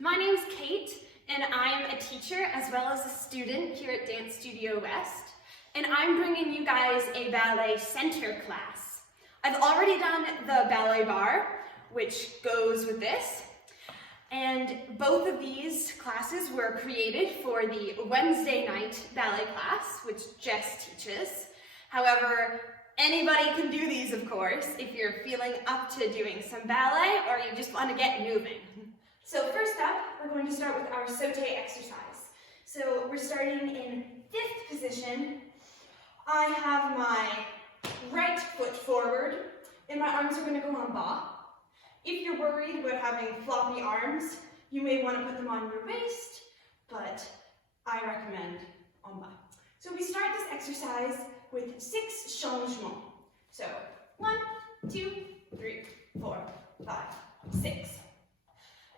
My name's Kate, and I'm a teacher as well as a student here at Dance Studio West, and I'm bringing you guys a ballet center class. I've already done the ballet bar, which goes with this, and both of these classes were created for the Wednesday night ballet class, which Jess teaches. However, anybody can do these, of course, if you're feeling up to doing some ballet or you just want to get moving. So first up, we're going to start with our sauté exercise. So we're starting in 5th position. I have my right foot forward, and my arms are going to go en bas. If you're worried about having floppy arms, you may want to put them on your waist, but I recommend en bas. So we start this exercise with 6 changements. So 1, 2, 3, 4, 5, 6.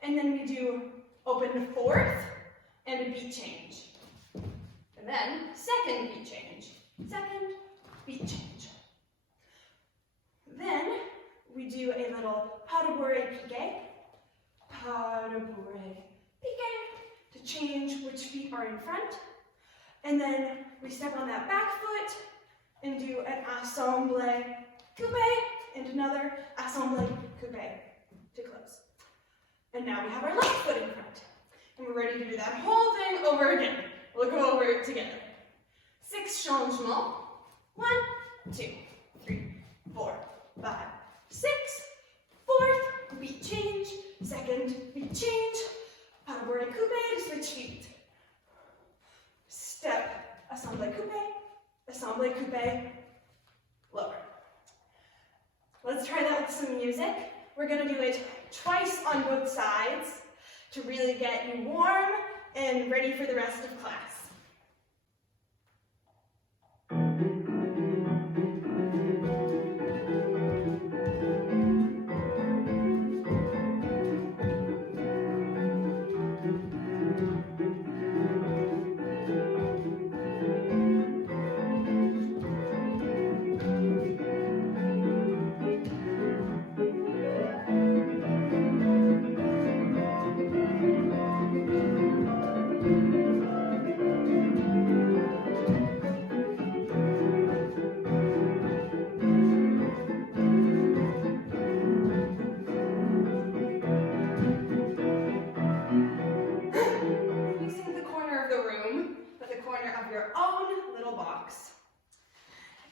And then we do open the 4th and a beat change. And then 2nd beat change, 2nd beat change. Then we do a little pas de bourrée piqué, to change which feet are in front. And then we step on that back foot and do an assemblé coupé and another assemblé coupé to close. And now we have our left foot in front. And we're ready to do that whole thing over again. We'll go over it together. 6 changements. 1, 2, 3, 4, 5, 6. 4th, beat change. 2nd, beat change. Pas de bourrée coupé to switch feet. Step, assemblé coupé, lower. Let's try that with some music. We're going to do it twice on both sides to really get you warm and ready for the rest of class.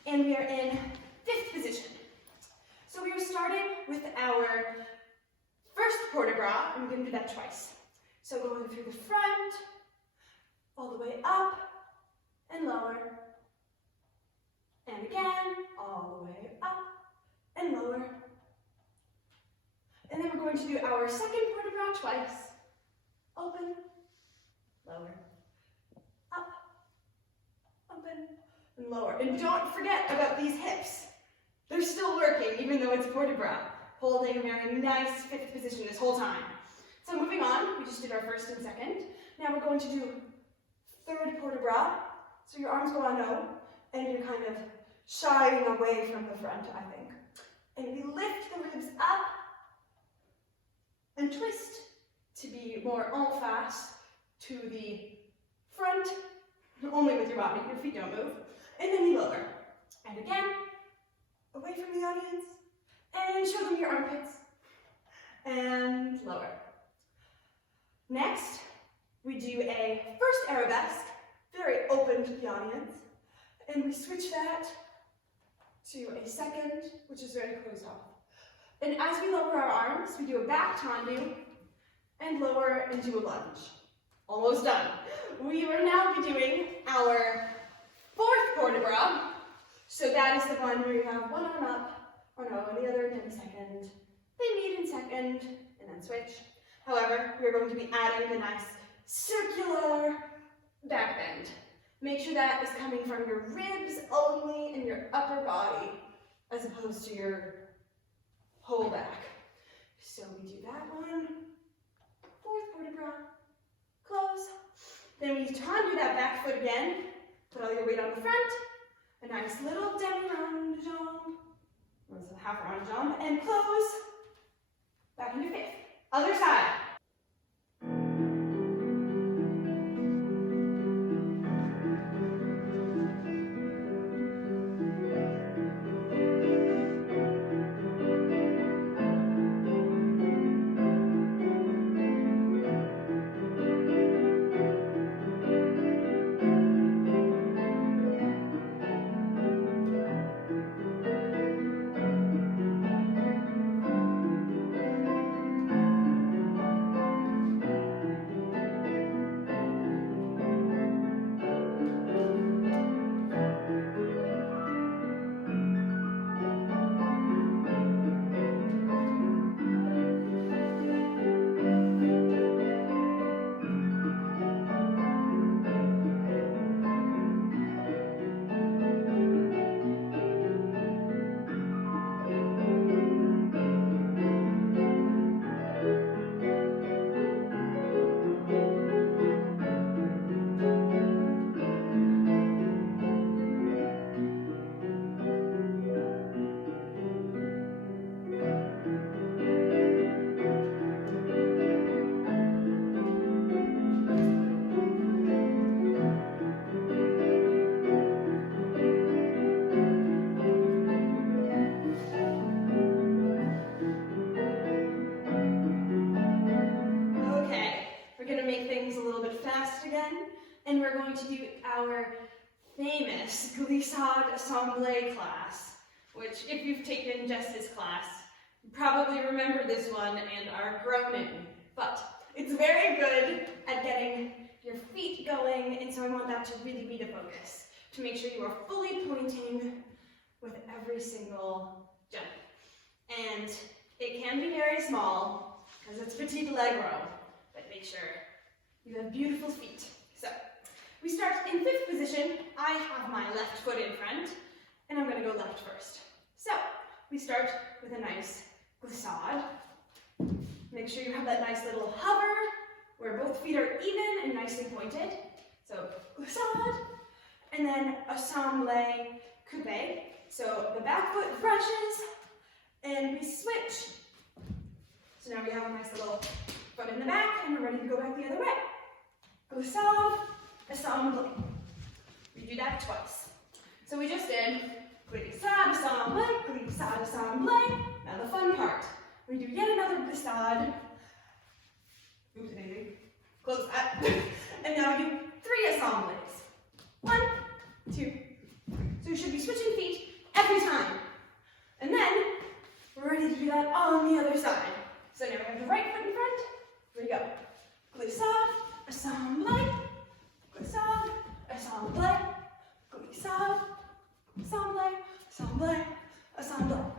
And we are in 5th position. So we are starting with our first port de bras, and we're going to do that twice. So going through the front, all the way up, and lower. And again, all the way up, and lower. And then we're going to do our second port de bras twice. Open, lower, up, open, and lower. And don't forget about these hips. They're still working, even though it's port de bras. Holding a very nice 5th position this whole time. So moving on, we just did our 1st and 2nd. Now we're going to do 3rd port de bras. So your arms go en haut, and you're kind of shying away from the front, I think. And we lift the ribs up and twist to be more en face to the front, only with your body, your feet don't move. And then you lower. And again, away from the audience. And show them your armpits. And lower. Next, we do a first arabesque, very open to the audience. And we switch that to a 2nd, which is very closed off. And as we lower our arms, we do a back tendu and lower and do a lunge. Almost done. We will now be doing our 4th port de bras. So that is the one where you have one arm up, or no, and the other in 2nd. They meet in 2nd, and then switch. However, we're going to be adding the nice circular back bend. Make sure that is coming from your ribs only and your upper body, as opposed to your whole back. So we do that one. 4th port de bras. Close. Then we tendu that back foot again. Put all your weight on the front. A nice little demi-round jump. Or half round jump. And close. Back into 5th. Other side. we're going to do our famous glissade assemblée class, which if you've taken Jess's class, you probably remember this one and are grown in. But it's very good at getting your feet going, and so I want that to really be the focus, to make sure you are fully pointing with every single jump. And it can be very small, because it's petit allegro, but make sure you have beautiful feet. So, we start in fifth position. I have my left foot in front, and I'm going to go left first. So, we start with a nice glissade. Make sure you have that nice little hover, where both feet are even and nicely pointed. So, glissade, and then assemblée coupé. So, the back foot brushes, and we switch. So now we have a nice little foot in the back, and we're ready to go back the other way. Glissade, assemblée. We do that twice. So we just did glissade, assemblée, glissade, assemblée. Now the fun part. We do yet another glissade. Oops, baby. Close that. And now we do 3 assemblées. 1, 2. So we should be switching feet every time. And then we're ready to do that on the other side. So now we have the right foot in front. Here we go. Glissade, assemblée, glissade, assemblée, glissade, assemblée, assemblée, assemblée.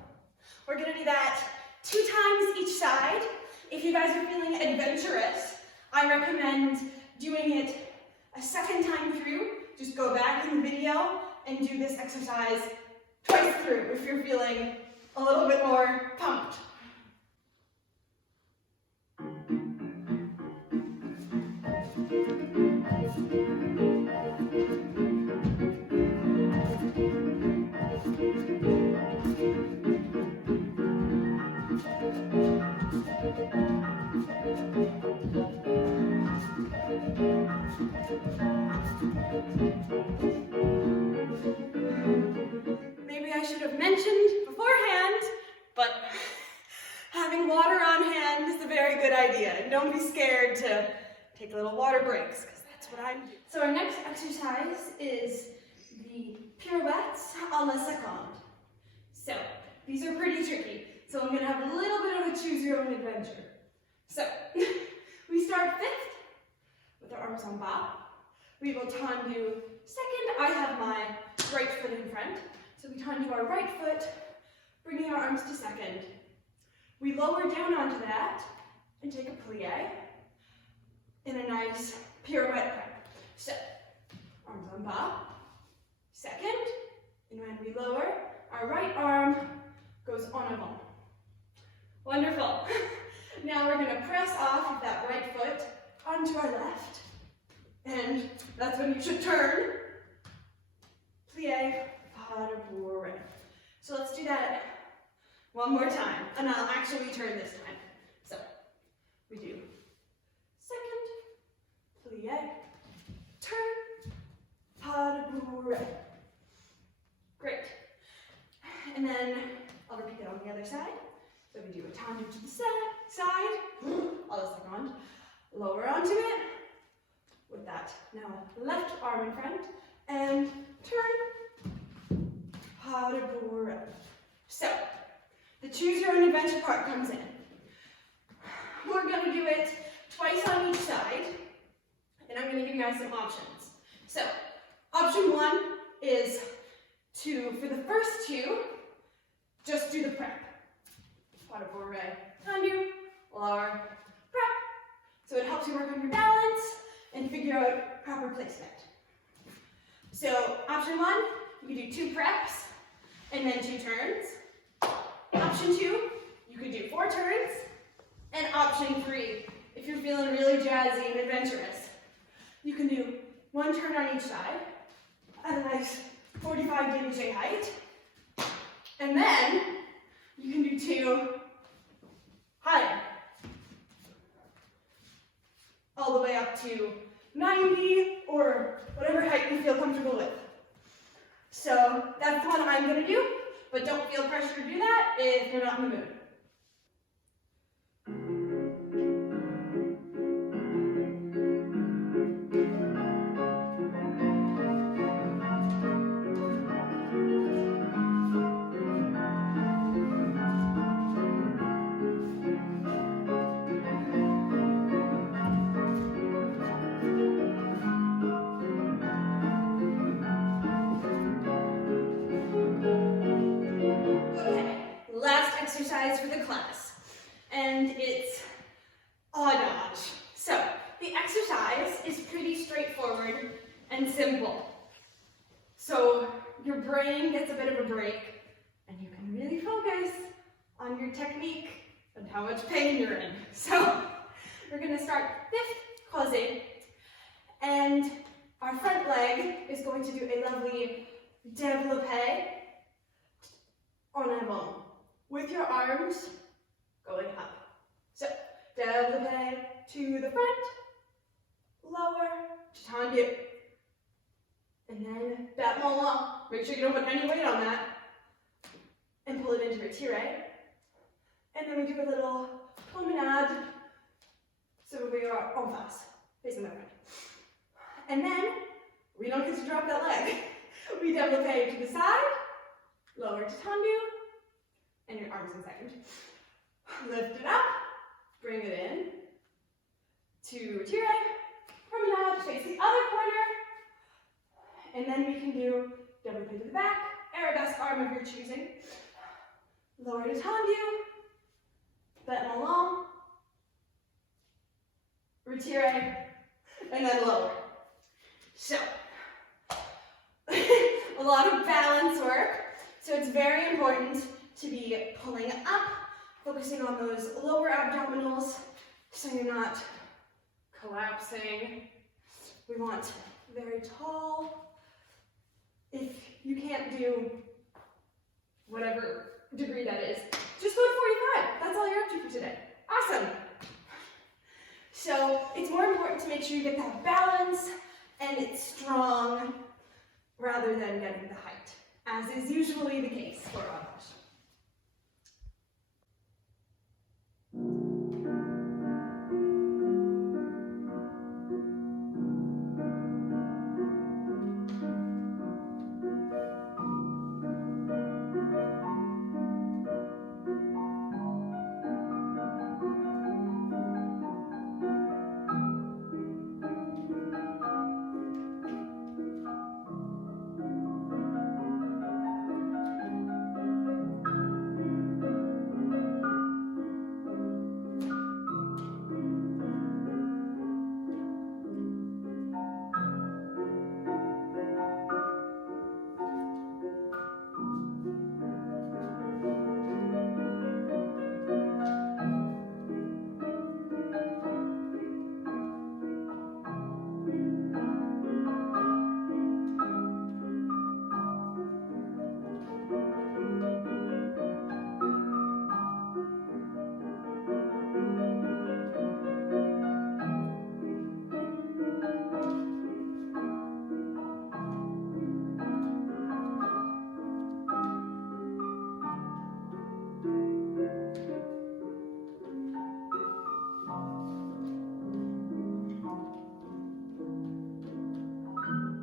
We're going to do that 2 times each side. If you guys are feeling adventurous, I recommend doing it a second time through. Just go back in the video and do this exercise twice through if you're feeling a little bit more pumped. Maybe I should have mentioned beforehand, but having water on hand is a very good idea. And don't be scared to take little water breaks, because that's what I'm doing. So our next exercise is the pirouettes à la seconde. So these are pretty tricky. So I'm going to have a little bit of a choose your own adventure. So we start fifth with our arms en bas. We will tendu second. I have my right foot in front. So we tendu our right foot, bringing our arms to second. We lower down onto that and take a plie in a nice pirouette prep. So, arms en bas, second, and when we lower, our right arm goes en avant. Wonderful. Now we're going to press off of that right foot onto our left, and that's when you should turn. Plie, pas de bourrée. So let's do that one more time, and I'll actually turn this time. So, we do second, plie, turn, pas de bourrée. Great. And then I'll repeat it on the other side. So we do a tendu to the side, à la seconde, lower onto it, with that now left arm in front, and turn, pas de bourrée. So, the choose your own adventure part comes in. We're going to do it twice on each side, and I'm going to give you guys some options. So, option 1 is to, for the first 2, just do the prep. Pas de bourrée, tendu, lower, prep. So it helps you work on your balance and figure out proper placement. So, option 1, you can do 2 preps and then 2 turns. Option 2, you could do 4 turns. And option 3, if you're feeling really jazzy and adventurous, you can do 1 turn on each side at a nice 45 dégagé height. And then you can do 2 higher. All the way up to 90 or whatever height you feel comfortable with. So that's the one I'm going to do, but don't feel pressure to do that if you're not in the mood. exercise for the class, and it's a dodge. So the exercise is pretty straightforward and simple. So your brain gets a bit of a break, and you can really focus on your technique and how much pain you're in. So we're going to start with croisé, and our front leg is going to do a lovely développé en avant with your arms going up. So développé to the front, lower, tendu, and then battement. Make sure you don't put any weight on that, and pull it into retiré. And then we do a little promenade, so we are en face, facing the front. And then we don't get to drop that leg. We développé to the side, lower to tendu, and your arms in second. Lift it up, bring it in to retiré, promenade, face the other corner, and then we can do développé to the back, arabesque arm of your choosing, lower to tendu, battement long, retiré, and then lower. So, a lot of balance work, so it's very important to be pulling up, focusing on those lower abdominals so you're not collapsing. We want very tall. If you can't do whatever degree that is, just go to 45. That's all you're up to for today. Awesome. So it's more important to make sure you get that balance and it's strong rather than getting the height, as is usually the case for rodage.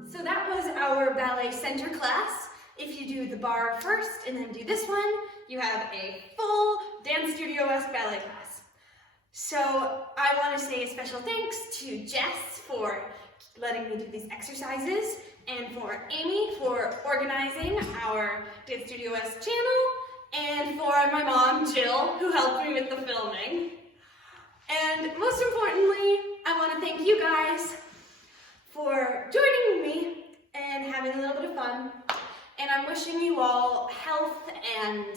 So that was our ballet center class. If you do the bar first and then do this one, you have a full dance studio-esque ballet class. So I want to say a special thanks to Jess for letting me do these exercises, and for Amy for organizing our Dance Studio-esque channel, and for my mom, Jill, who helped me with the filming. And most importantly, I want to thank you guys for joining me and having a little bit of fun. And I'm wishing you all health and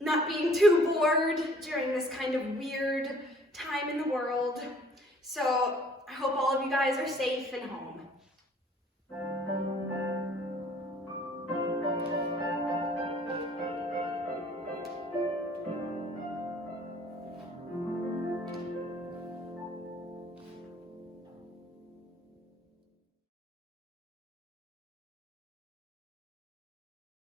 not being too bored during this kind of weird time in the world. So I hope all of you guys are safe and home.